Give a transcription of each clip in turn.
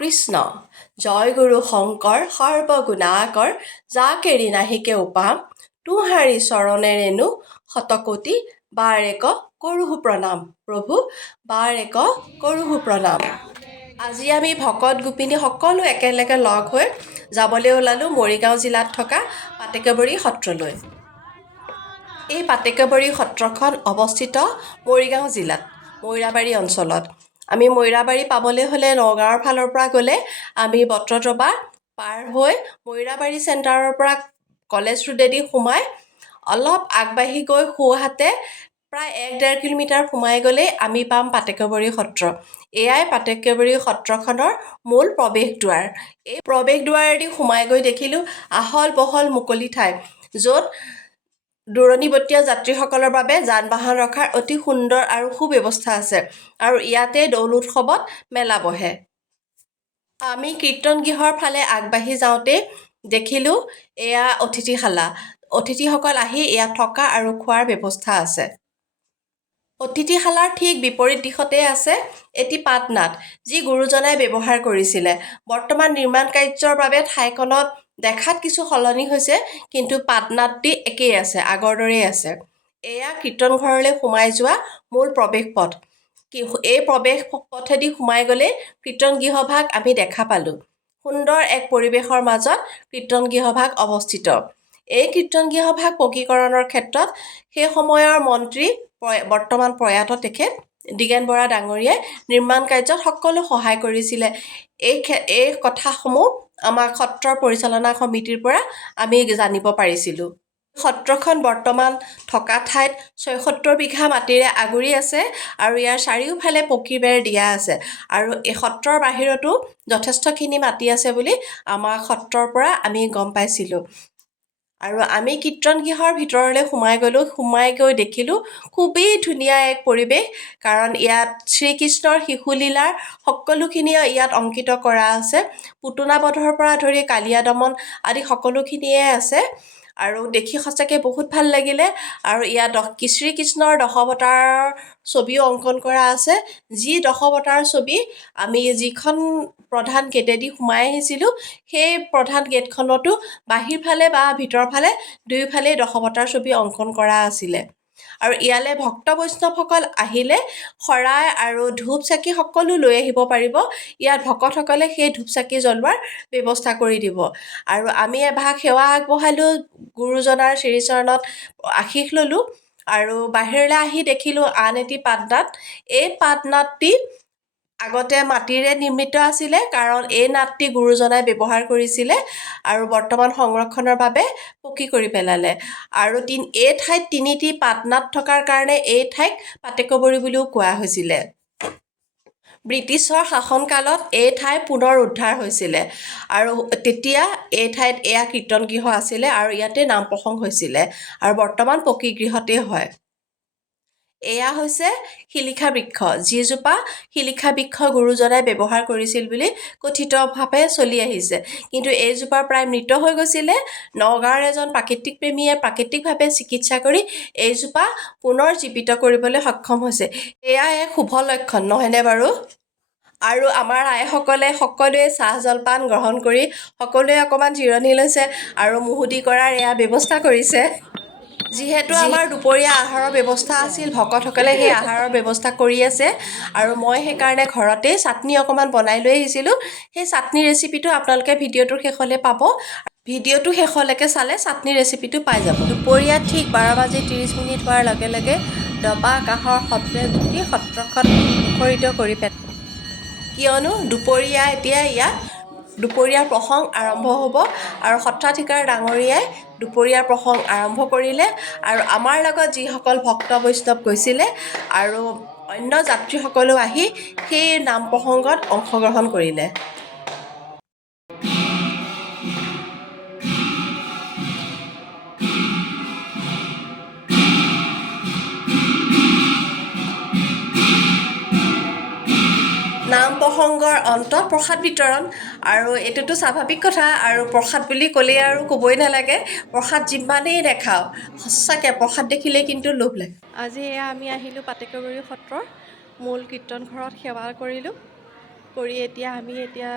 কৃষ্ণ জয় গুৰু শংকৰ সৰ্বগুণাকৰ যাক এৰি নাহিকে উপাম তোহাৰি চৰণেৰেনো শতকোটি বাৰ এক কৰোহো প্ৰণাম প্ৰভু বাৰ এক কৰোহো প্ৰণাম। আজি আমি ভকত গোপিনী সকলো একেলগে লগ হৈ যাবলৈ ওলালোঁ মৰিগাঁও জিলাত থকা পাটেকেবৰি সত্ৰলৈ। এই পাটেকেবৰি সত্ৰখন অৱস্থিত মৰিগাঁও জিলাত মৈৰাবাৰী অঞ্চলত। আমি মৈৰাবাৰী পাবলৈ হ'লে নগাঁৱৰ ফালৰ পৰা গ'লে আমি বত্ৰদবা পাৰ হৈ মৈৰাবাৰী চেণ্টাৰৰ পৰা কলেজ ৰোডেদি সোমাই অলপ আগবাঢ়ি গৈ সোঁহাতে প্ৰায় 1-1.5 কিলোমিটাৰ সোমাই গ'লেই আমি পাম পাটেকেবৰি সত্ৰ। এয়াই পাটেকেবৰি সত্ৰখনৰ মূল প্ৰৱেশ দুৱাৰ। এই প্ৰৱেশ দুৱাৰেদি সোমাই গৈ দেখিলোঁ আহল বহল মুকলি ঠাই, য'ত দূৰণিবতীয়া যাত্ৰীসকলৰ বাবে যান বাহন ৰখাৰ অতি সুন্দৰ আৰু সুব্যৱস্থা আছে আৰু ইয়াতে দৌল উৎসৱত মেলা বহে। আমি কীৰ্তন গৃহৰ ফালে আগবাঢ়ি যাওঁতে দেখিলোঁ এয়া অতিথিশালা। অতিথিসকল আহি ইয়াত থকা আৰু খোৱাৰ ব্যৱস্থা আছে। অতিথিশালাৰ ঠিক বিপৰীত দিশতে আছে এটি পাটনাদ, যি গুৰুজনাই ব্যৱহাৰ কৰিছিলে। বৰ্তমান নিৰ্মাণ কাৰ্যৰ বাবে ঠাইখনত দেখাত কিছু সলনি হৈছে, কিন্তু পাটনাদটি একেই আছে, আগৰ দৰেই আছে। এয়া কীৰ্তন ঘৰলৈ সোমাই যোৱা মূল প্ৰৱেশ পথ। এই প্ৰৱেশ পথেদি সোমাই গ'লেই কীৰ্তন গৃহভাগ আমি দেখা পালোঁ। সুন্দৰ এক পৰিৱেশৰ মাজত কীৰ্তন গৃহভাগ অৱস্থিত। এই কীৰ্তন গৃহভাগ পকীকৰণৰ ক্ষেত্ৰত সেই সময়ৰ মন্ত্ৰী বৰ্তমান প্ৰয়াত তেখেত দিগেন বৰা ডাঙৰীয়াই নিৰ্মাণ কাৰ্যত সকলো সহায় কৰিছিলে। এই কথাসমূহ আমাৰ সত্ৰৰ পৰিচালনা সমিতিৰ পৰা আমি জানিব পাৰিছিলোঁ। সত্ৰখন বৰ্তমান থকা ঠাইত ৭৬ বিঘা মাটিৰে আগুৰি আছে আৰু ইয়াৰ চাৰিওফালে পকী বেৰ দিয়া আছে আৰু এই সত্ৰৰ বাহিৰতো যথেষ্টখিনি মাটি আছে বুলি আমাৰ সত্ৰৰ পৰা আমি গম পাইছিলোঁ। আৰু আমি কীৰ্তন গৃহৰ ভিতৰলৈ সোমাই গ'লোঁ। সোমাই গৈ দেখিলোঁ খুবেই ধুনীয়া এক পৰিৱেশ, কাৰণ ইয়াত শ্ৰীকৃষ্ণৰ শিশুলীলাৰ সকলোখিনি ইয়াত অংকিত কৰা আছে। পুতনা বধৰ পৰা ধৰি কালিয়া দমন আদি সকলোখিনিয়ে আছে আৰু দেখি সঁচাকৈ বহুত ভাল লাগিলে। আৰু ইয়াত শ্ৰীকৃষ্ণৰ দশাৱতাৰৰ ছবিও অংকন কৰা আছে, যি দশাৱতাৰ ছবি আমি যিখন প্ৰধান গেটেদি সোমাই আহিছিলোঁ, সেই প্ৰধান গেটখনতো বাহিৰফালে বা ভিতৰফালে দুয়োফালেই দশাৱতাৰ ছবি অংকন কৰা আছিলে। আৰু ইয়ালৈ ভক্ত বৈষ্ণৱসকল আহিলে শৰাই আৰু ধূপ চাকি সকলো লৈ আহিব পাৰিব। ইয়াত ভকতসকলে সেই ধূপ চাকি জ্বলোৱাৰ ব্যৱস্থা কৰি দিব। আৰু আমি এভাগ সেৱা আগবঢ়ালোঁ, গুৰুজনাৰ শ্ৰীচৰণত আশীষ ল'লোঁ আৰু বাহিৰলৈ আহি দেখিলোঁ আন এটি পাটনাদ। এই পাটনাদটি আগতে মাটিৰে নিৰ্মিত আছিলে, কাৰণ এই নাদটি গুৰুজনাই ব্যৱহাৰ কৰিছিলে আৰু বৰ্তমান সংৰক্ষণৰ বাবে পকী কৰি পেলালে। আৰু এই ঠাইত 3টি পাটনাদ থকাৰ কাৰণে এই ঠাইক পাটেকবৰী বুলিও কোৱা হৈছিলে। ব্ৰিটিছৰ শাসনকালত এই ঠাই পুনৰ উদ্ধাৰ হৈছিলে আৰু তেতিয়া এই ঠাইত এয়া কীৰ্তন গৃহ আছিলে আৰু ইয়াতে নাম প্ৰসংগ হৈছিলে আৰু বৰ্তমান পকী গৃহতেই হয়। এয়া হৈছে শিলিখা বৃক্ষ, যিজোপা শিলিখা বৃক্ষ গুৰুজনাই ব্যৱহাৰ কৰিছিল বুলি কথিতভাৱে চলি আহিছে। কিন্তু এইজোপা প্ৰায় মৃত হৈ গৈছিলে। নগাঁৱৰ এজন প্ৰাকৃতিক প্ৰেমীয়ে প্ৰাকৃতিকভাৱে চিকিৎসা কৰি এইজোপা পুনৰ জীৱিত কৰিবলৈ সক্ষম হৈছে। এয়া এক শুভ লক্ষণ, নহয়নে বাৰু? আৰু আমাৰ আইসকলে সকলোৱে চাহ জলপান গ্ৰহণ কৰি সকলোৱে অকণমান জিৰণি লৈছে আৰু মুহুদি কৰাৰ এয়া ব্যৱস্থা কৰিছে। যিহেতু আমাৰ দুপৰীয়া আহাৰৰ ব্যৱস্থা আছিল, ভকতসকলে সেই আহাৰৰ ব্যৱস্থা কৰি আছে আৰু মই সেইকাৰণে ঘৰতেই চাটনি অকণমান বনাই লৈ আহিছিলোঁ। সেই চাটনি ৰেচিপিটো আপোনালোকে ভিডিঅ'টোৰ শেষলৈ পাব। ভিডিঅ'টো শেষলৈকে চালে চাটনি ৰেচিপিটো পাই যাব। দুপৰীয়া ঠিক 12:30 হোৱাৰ লগে লগে দবা কাঁহৰ শব্দে গোটেই সত্ৰখন মুখৰিত কৰি পেলায়, কিয়নো এতিয়া ইয়াত দুপৰীয়াৰ প্ৰসংগ আৰম্ভ হ'ব আৰু সত্ৰাধিকাৰ ডাঙৰীয়াই দুপৰীয়াৰ প্ৰসংগ আৰম্ভ কৰিলে আৰু আমাৰ লগত যিসকল ভক্ত বৈষ্ণৱ গৈছিলে আৰু অন্য যাত্ৰীসকলেও আহি সেই নাম প্ৰসংগত অংশগ্ৰহণ কৰিলে। নাম প্ৰসংগৰ অন্তত প্ৰসাদ বিতৰণ, আৰু এইটোতো স্বাভাৱিক কথা। আৰু প্ৰসাদ বুলি ক'লেই আৰু ক'বই নালাগে, প্ৰসাদ যিমানেই দেখাওঁ সঁচাকৈ প্ৰসাদ দেখিলেই কিন্তু লোভ লাগে। আজি এয়া আমি আহিলোঁ পাটেকবৰী সত্ৰৰ মূল কীৰ্তন ঘৰত সেৱা কৰিলোঁ কৰি আমি এতিয়া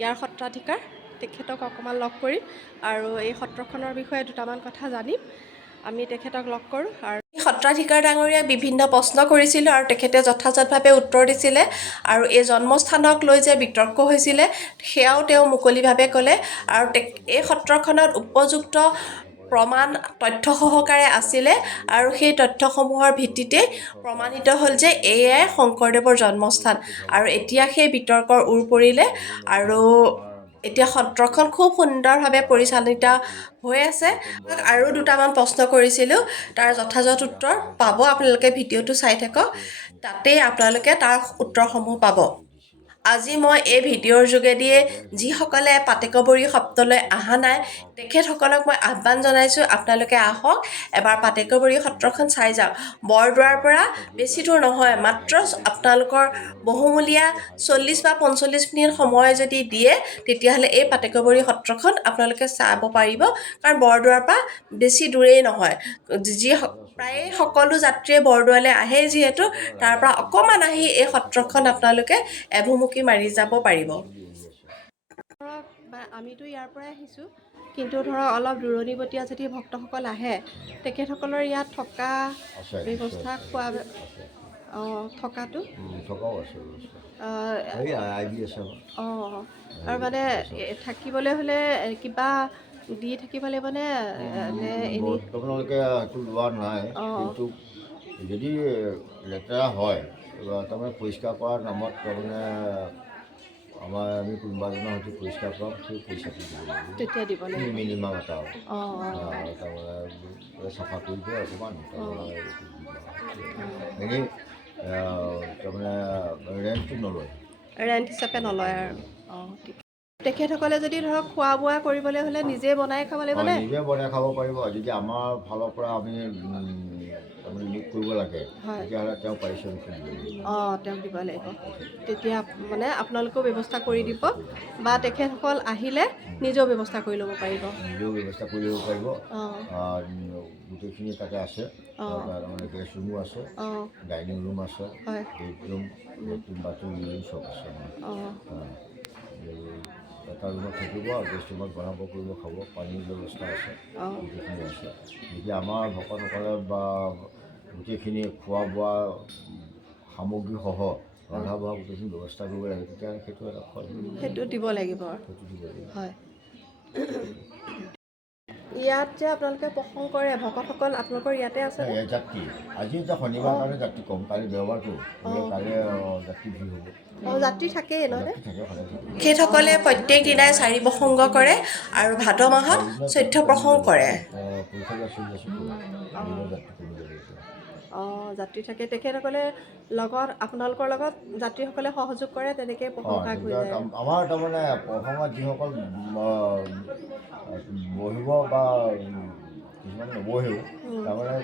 ইয়াৰ সত্ৰাধিকাৰ তেখেতক অকণমান লগ কৰিম আৰু এই সত্ৰখনৰ বিষয়ে দুটামান কথা জানিম। আমি তেখেতক লগ কৰোঁ আৰু সত্ৰাধিকাৰ ডাঙৰীয়াক বিভিন্ন প্ৰশ্ন কৰিছিলোঁ আৰু তেখেতে যথাযথভাৱে উত্তৰ দিছিলে আৰু এই জন্মস্থানক লৈ যে বিতৰ্ক হৈছিলে সেয়াও তেওঁ মুকলিভাৱে ক'লে আৰু এই সত্ৰখনত উপযুক্ত প্ৰমাণ তথ্য সহকাৰে আছিলে আৰু সেই তথ্যসমূহৰ ভিত্তিতেই প্ৰমাণিত হ'ল যে এয়াই শংকৰদেৱৰ জন্মস্থান আৰু এতিয়া সেই বিতৰ্কৰ ওৰ পৰিলে আৰু এতিয়া সত্ৰখন খুব সুন্দৰভাৱে পৰিচালিত হৈ আছে। আৰু দুটামান প্ৰশ্ন কৰিছিলোঁ, তাৰ যথাযথ উত্তৰ পাব। আপোনালোকে ভিডিঅ'টো চাই থাকক, তাতেই আপোনালোকে তাৰ উত্তৰসমূহ পাব। আজি মই এই ভিডিঅ'ৰ যোগেদিয়ে যিসকলে পাটেকবৰী সত্ৰলৈ অহা নাই তেখেতসকলক মই আহ্বান জনাইছোঁ, আপোনালোকে আহক এবাৰ পাটেকবৰী সত্ৰখন চাই যাওক। বৰদোৱাৰ পৰা বেছি দূৰ নহয়, মাত্ৰ আপোনালোকৰ বহুমূলীয়া 40 বা 45 মিনিট সময় যদি দিয়ে তেতিয়াহ'লে এই পাটেকবৰী সত্ৰখন আপোনালোকে চাব পাৰিব, কাৰণ বৰদোৱাৰ পৰা বেছি দূৰেই নহয়। প্ৰায়ে সকলো যাত্ৰীয়ে বৰদোৱালৈ আহে যিহেতু তাৰ পৰা অকণমান আহি এই সত্ৰখন আপোনালোকে এভুমুকি মাৰি যাব পাৰিব। ধৰক বা আমিতো ইয়াৰ পৰাই আহিছোঁ, কিন্তু ধৰক অলপ দূৰণিবতীয়া যদি ভক্তসকল আহে তেখেতসকলৰ ইয়াত থকা ব্যৱস্থা খোৱা থকাটো আৰু মানে থাকিবলৈ হ'লে কিবা দি থাকিব লাগিবনে নে এনেই? আপোনালোকে সেইটো লোৱা নাই, কিন্তু যদি লেতেৰা হয় তাৰমানে পৰিষ্কাৰ কৰাৰ নামত তাৰমানে আমি কোনোবাজনৰ হয়তো পৰিষ্কাৰ কৰাম, সেই পইচাটো তেতিয়া দিব লাগিব মিনিমাম এটা তাৰমানে চাফা কৰি দিয়ে অকণমান এনেই তাৰমানে ৰেণ্টটো নলয়, ৰেণ্ট হিচাপে নলয় আৰু ঠিক। তেখেতসকলে যদি ধৰক খোৱা বোৱা কৰিবলৈ হ'লে নিজে বনাই খাব লাগিব নে? নিজে বনাই খাব পাৰিব। যদি আমাৰ ফালৰ পৰা আমি তাৰমানে নিয়োগ কৰিব লাগে তেতিয়াহ'লে তেওঁ পাৰিশ্ৰমিক তেওঁক দিব লাগিব। তেতিয়া মানে আপোনালোকেও ব্যৱস্থা কৰি দিব বা তেখেতসকল আহিলে নিজেও ব্যৱস্থা কৰি ল'ব পাৰিব। নিজেও ব্যৱস্থা কৰি ল'ব পাৰিব। গোটেইখিনি তাতে আছে, তাৰমানে গেষ্ট ৰুমো আছে, ডাইনিং ৰুম আছে, বেডৰুম, লেট্ৰিন বাথৰুম চব আছে। এটা ৰুমত থাকিব আৰু গেষ্ট ৰুমত বনাব কৰিব, খাব, পানীৰ ব্যৱস্থা আছে, গোটেইখিনি আছে। যদি আমাৰ ভকতসকলে বা গোটেইখিনি খোৱা বোৱা সামগ্ৰীসহ ৰন্ধা বঢ়া গোটেইখিনি ব্যৱস্থা কৰিব লাগে, তেতিয়া সেইটো এটা সেইটো দিব লাগিব। সেইটো দিব লাগিব। হয়। ইয়াত যে আপোনালোকে প্ৰসংগ কৰে ভকতসকল আপোনালোকৰ ইয়াতে আছে যাত্ৰী? আজি এতিয়া শনিবাৰ কাৰণে যাত্ৰী কম, কালি দেওবাৰটো, কালি যাত্ৰী ভিৰ হ'ব। যাত্ৰী থাকেই নহয়? তেখেতসকলে প্ৰত্যেক দিনাই 4 প্ৰসংগ কৰে আৰু ভাদ মাহত 14 প্ৰসংগ কৰে। যাত্ৰী থাকে, তেখেতসকলে লগত আপোনালোকৰ লগত যাত্ৰীসকলে সহযোগ কৰে, তেনেকৈ প্ৰশংসা হৈ যায়। আমাৰ তাৰমানে প্ৰসংগত যিসকল বহিব বা কিছুমান নবহেও, তাৰমানে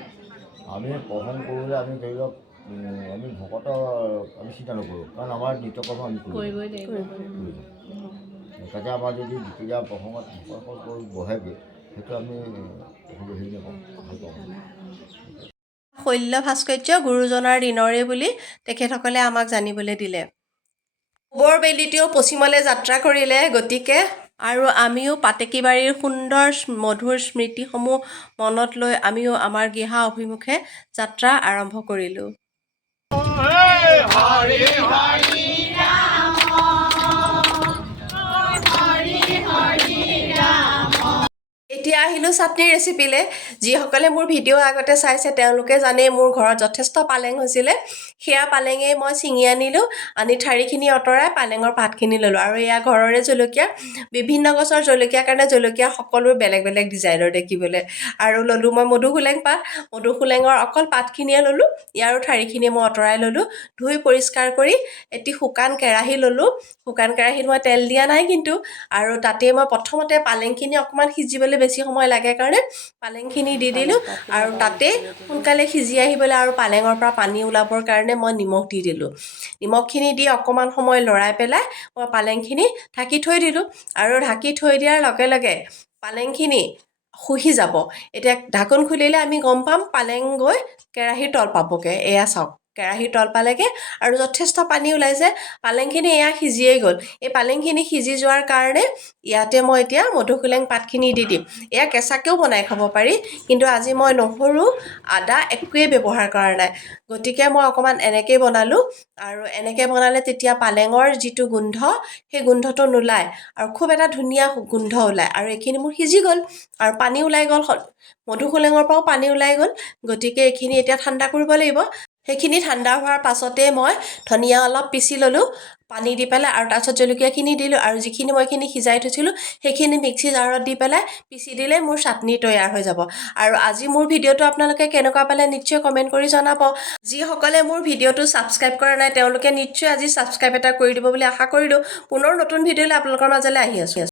আমি প্ৰসংগ কৰিবলৈ আমি ধৰি লওক আমি ভকতৰ আমি চিন্তা নকৰোঁ, কাৰণ আমাৰ নিত্যকৰ্ম আমি কৰিবই লাগিব। তাতে আমাৰ যদি দুপৰীয়া প্ৰসংগত ভকতসকল বহেগৈ সেইটো আমি হেৰি নকৰোঁ। শৈল্য ভাস্কৰ্য গুৰুজনাৰ দিনৰে বুলি তেখেতসকলে আমাক জানিবলৈ দিলে। পূবৰ বেলিতেও পশ্চিমলৈ যাত্ৰা কৰিলে, গতিকে আৰু আমিও পাতেকীবাৰীৰ সুন্দৰ মধুৰ স্মৃতিসমূহ মনত লৈ আমিও আমাৰ গৃহা অভিমুখে যাত্ৰা আৰম্ভ কৰিলোঁ। এতিয়া আহিলোঁ চাটনিৰ ৰেচিপিলৈ। যিসকলে মোৰ ভিডিঅ' আগতে চাইছে তেওঁলোকে জানে মোৰ ঘৰত যথেষ্ট পালেং হৈছিলে। সেয়া পালেঙেই মই ছিঙি আনিলোঁ, আনি ঠাৰিখিনি আঁতৰাই পালেঙৰ পাতখিনি ল'লোঁ আৰু এয়া ঘৰৰে জলকীয়া। বিভিন্ন গছৰ জলকীয়াৰ কাৰণে জলকীয়া সকলো বেলেগ বেলেগ ডিজাইনৰ দেখিবলৈ। আৰু ল'লোঁ মই মধুসোলেং পাত, মধুসোলেঙৰ অকল পাতখিনিয়ে ল'লোঁ, ইয়াৰো ঠাৰিখিনি মই আঁতৰাই ল'লোঁ। ধুই পৰিষ্কাৰ কৰি এটি শুকান কেৰাহী ল'লোঁ। শুকান কেৰাহীত মই তেল দিয়া নাই কিন্তু, আৰু তাতে মই প্ৰথমতে পালেংখিনি অকণমান সিজিবলৈ বেছি সময় লাগে কাৰণে পালেংখিনি দি দিলোঁ আৰু তাতে সোনকালে সিজি আহিবলৈ আৰু পালেঙৰ পৰা পানী ওলাবৰ কাৰণে মই নিমখ দি দিলোঁ। নিমখখিনি দি অকণমান সময় লৰাই পেলাই মই পালেংখিনি ঢাকি থৈ দিলোঁ আৰু ঢাকি থৈ দিয়াৰ লগে লগে পালেংখিনি শুহি যাব। এতিয়া ঢাকোন খুলিলে আমি গম পাম পালেং গৈ কেৰাহীৰ তল পাবগৈ। এয়া চাওক, কেৰাহীৰ তল পালেগৈ আৰু যথেষ্ট পানী ওলাইছে পালেংখিনি এয়া সিজিয়েই গ'ল এই পালেংখিনি সিজি যোৱাৰ কাৰণে ইয়াতে মই এতিয়া মধুসোলেং পাতখিনি দি দিম এয়া কেঁচাকৈও বনাই খাব পাৰি কিন্তু আজি মই নহৰু আদা একোৱেই ব্যৱহাৰ কৰা নাই গতিকে মই অকণমান এনেকৈ বনালোঁ আৰু এনেকৈ বনালে তেতিয়া পালেঙৰ যিটো গোন্ধ সেই গোন্ধটো নোলায় আৰু খুব এটা ধুনীয়া গোন্ধ ওলায় আৰু এইখিনি মোৰ সিজি গ'ল আৰু পানী ওলাই গ'ল মধুসোলেঙৰ পৰাও পানী ওলাই গ'ল গতিকে এইখিনি এতিয়া ঠাণ্ডা কৰিব লাগিব সেইখিনি ঠাণ্ডা হোৱাৰ পাছতে মই ধনিয়া অলপ পিচি ল'লোঁ পানী দি পেলাই আৰু তাৰপিছত জলকীয়াখিনি দিলোঁ আৰু যিখিনি মই এইখিনি সিজাই থৈছিলোঁ সেইখিনি মিক্সি জাৰত দি পেলাই পিচি দিলে মোৰ চাটনি তৈয়াৰ হৈ যাব আৰু আজি মোৰ ভিডিঅ'টো আপোনালোকে কেনেকুৱা পালে নিশ্চয় কমেণ্ট কৰি জনাব যিসকলে মোৰ ভিডিঅ'টো ছাবস্ক্ৰাইব কৰা নাই তেওঁলোকে নিশ্চয় আজি ছাবস্ক্ৰাইব এটা কৰি দিব বুলি আশা কৰিলোঁ পুনৰ নতুন ভিডিঅ'লৈ আপোনালোকৰ মাজলৈ আহি আছোঁ